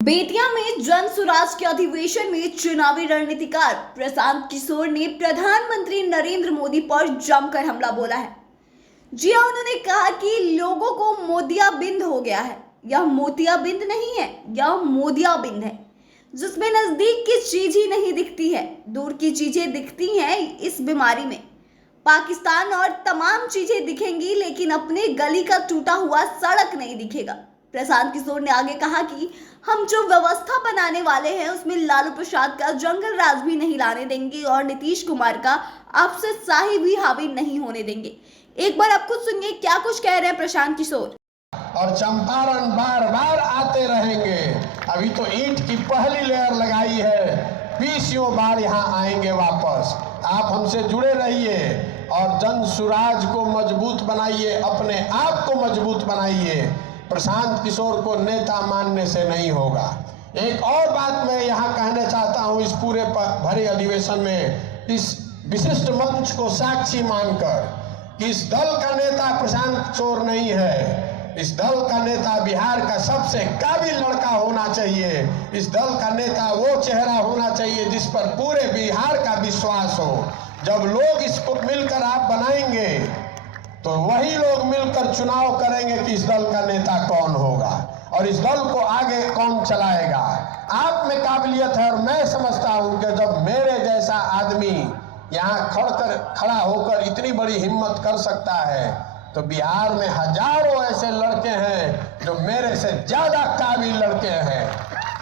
बेतिया में जन सुराज के अधिवेशन में चुनावी रणनीतिकार प्रशांत किशोर ने प्रधानमंत्री नरेंद्र मोदी पर जमकर हमला बोला है। जी हां, उन्होंने कहा कि लोगों को मोदियाबिंद हो गया है। यह मोतियाबिंद नहीं है, यह मोदियाबिंद है, जिसमें नजदीक की चीज ही नहीं दिखती है, दूर की चीजें दिखती हैं। इस बीमारी में पाकिस्तान और तमाम चीजें दिखेंगी, लेकिन अपने गली का टूटा हुआ सड़क नहीं दिखेगा। प्रशांत किशोर ने आगे कहा कि हम जो व्यवस्था बनाने वाले हैं उसमें लालू प्रसाद का जंगल राज भी नहीं लाने देंगे और नीतीश कुमार का अफसरशाही भी हावी नहीं होने देंगे। एक बार आप खुद सुनिए क्या कुछ कह रहे हैं प्रशांत किशोर। और चंपारण बार बार आते रहेंगे। अभी तो ईंट की पहली लेयर लगाई है, 20 बार यहाँ आएंगे वापस। आप हमसे जुड़े रहिए और जन सुराज को मजबूत बनाइए, अपने आप को मजबूत बनाइए। प्रशांत किशोर को नेता मानने से नहीं होगा। एक और बात मैं यहाँ कहना चाहता हूँ, इस पूरे भरे अधिवेशन में इस विशिष्ट मंच को साक्षी मानकर कि इस दल का नेता प्रशांत किशोर नहीं है। इस दल का नेता बिहार का सबसे काबिल लड़का होना चाहिए। इस दल का नेता वो चेहरा होना चाहिए जिस पर पूरे बिहार का विश्वास हो। जब लोग इसको मिलकर आप बनाएंगे तो वही लोग मिलकर चुनाव करेंगे कि इस दल का नेता कौन होगा और इस दल को आगे कौन चलाएगा। आप में काबिलियत है और मैं समझता हूं कि जब मेरे जैसा आदमी यहाँ खड़ा होकर इतनी बड़ी हिम्मत कर सकता है तो बिहार में हजारों ऐसे लड़के हैं जो मेरे से ज्यादा काबिल लड़के हैं।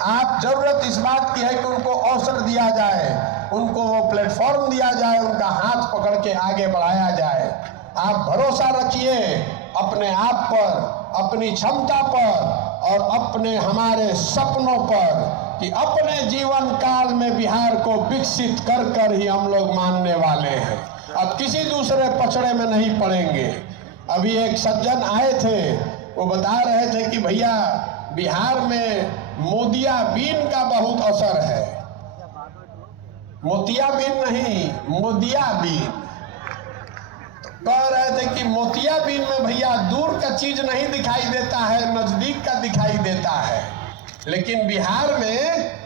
आप जरूरत इस बात की है कि उनको अवसर दिया जाए, उनको वो प्लेटफॉर्म दिया जाए, उनका हाथ पकड़ के आगे बढ़ाया जाए। आप भरोसा रखिए अपने आप पर, अपनी क्षमता पर और अपने हमारे सपनों पर कि अपने जीवन काल में बिहार को विकसित कर कर ही हम लोग मानने वाले हैं। अब किसी दूसरे पचड़े में नहीं पड़ेंगे। अभी एक सज्जन आए थे, वो बता रहे थे कि भैया बिहार में मोदियाबिंद का बहुत असर है। मोतियाबिंद नहीं, मोदियाबिंद। कह रहे थे कि मोतियाबिंद में भैया दूर का चीज नहीं दिखाई देता है, नजदीक का दिखाई देता है। लेकिन बिहार में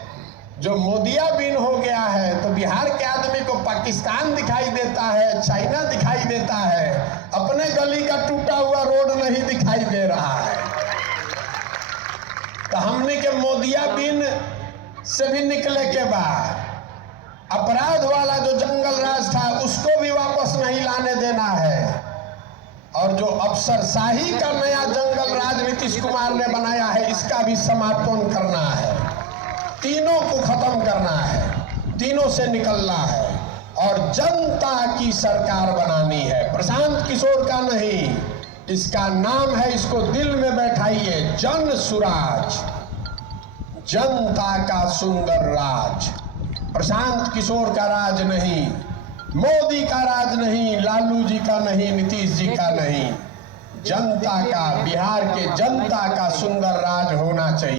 जो मोदियाबिंद हो गया है तो बिहार के आदमी को पाकिस्तान दिखाई देता है, चाइना दिखाई देता है, अपने गली का टूटा हुआ रोड नहीं दिखाई दे रहा है। तो हमने के मोदियाबिंद से भी निकले के बाद अपराध वाला जो जंगल राज था उसको भी वापस नहीं लाने देना है और जो अफसरशाही का नया जंगल राज नीतीश कुमार ने बनाया है इसका भी समापन करना है। तीनों को खत्म करना है, तीनों से निकलना है और जनता की सरकार बनानी है, प्रशांत किशोर का नहीं। इसका नाम है, इसको दिल में बैठाइए, जन सुराज, जनता का सुंदर राज। प्रशांत किशोर का राज नहीं, मोदी का राज नहीं, लालू जी का नहीं, नीतीश जी का नहीं, जनता का, बिहार के जनता का सुंदर राज होना चाहिए।